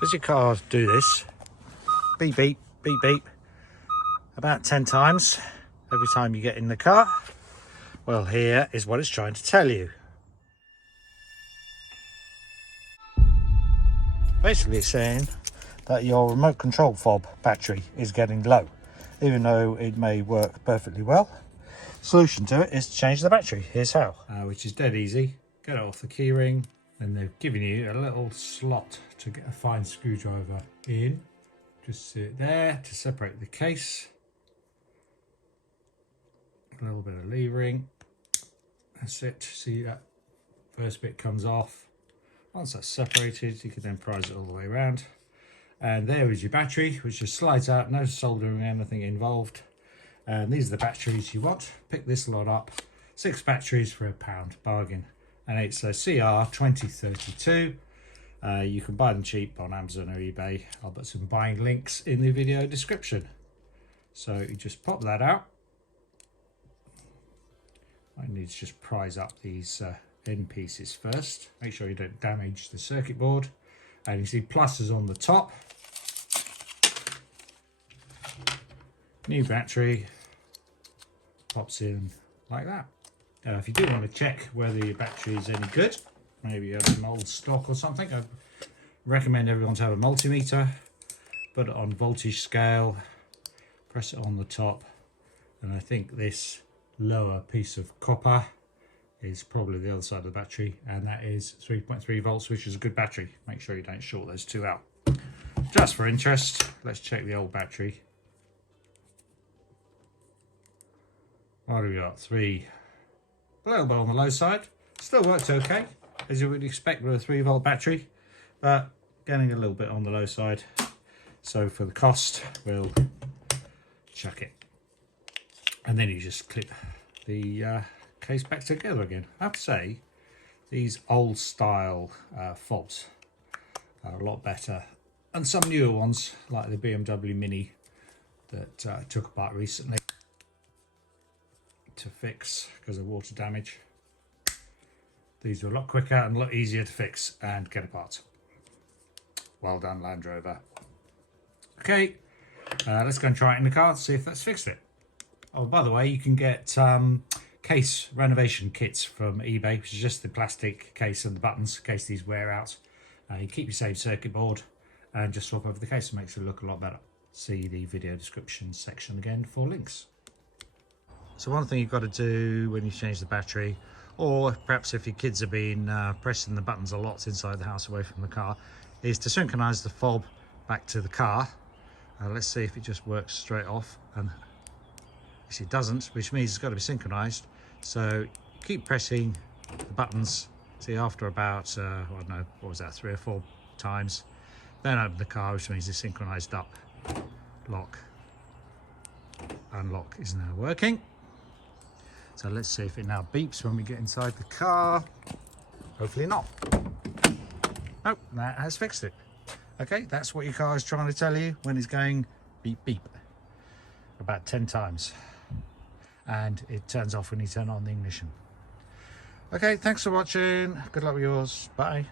Does your car do this? Beep, beep, beep, beep. About 10 times every time you get in the car. Well, here is what it's trying to tell you. Basically, it's saying that your remote control fob battery is getting low, even though it may work perfectly well. Solution to it is to change the battery. Here's how. Which is dead easy. Get it off the keyring, and they've given you a little slot to get a fine screwdriver in. Just sit there to separate the case. A little bit of levering. That's it. See, that first bit comes off. Once that's separated, you can then prise it all the way around. And there is your battery, which just slides out, no soldering or anything involved. And these are the batteries you want. Pick this lot up. 6 batteries for £1, bargain. And it's a CR2032. You can buy them cheap on Amazon or eBay. I'll put some buying links in the video description. So you just pop that out. I need to just prise up these end pieces first. Make sure you don't damage the circuit board. And you see pluses on the top. New battery pops in like that. Now, if you do want to check whether your battery is any good, maybe you have an old stock or something, I recommend everyone to have a multimeter. Put it on voltage scale, press it on the top, and I think this lower piece of copper is probably the other side of the battery, and that is 3.3 volts, which is a good battery. Make sure you don't short those two out. Just for interest, let's check the old battery. What have we got? 3. A little bit on the low side. Still works okay, as you would expect with a 3-volt battery, but getting a little bit on the low side. So for the cost, we'll chuck it. And then you just clip the case back together again. I have to say, these old style fobs are a lot better than some newer ones, like the BMW Mini that I took apart recently to fix because of water damage. These are a lot quicker and a lot easier to fix and get apart. Well done, Land Rover. Okay, let's go and try it in the car to see if that's fixed it. Oh, by the way, you can get case renovation kits from eBay, which is just the plastic case and the buttons in case these wear out. You keep your same circuit board and just swap over the case. It makes it look a lot better. See the video description section again for links. So one thing you've got to do when you change the battery, or perhaps if your kids have been pressing the buttons a lot inside the house away from the car, is to synchronize the fob back to the car. Let's see if it just works straight off. And if it doesn't, which means it's got to be synchronized. So keep pressing the buttons. See, after about, I don't know, what was that, 3 or 4 times, then open the car, which means it's synchronized up. Lock, unlock is now working. So let's see if it now beeps when we get inside the car. Hopefully not. Oh, that has fixed it. Okay, that's what your car is trying to tell you when it's going beep beep about 10 times. And it turns off when you turn on the ignition. Okay, thanks for watching. Good luck with yours. Bye.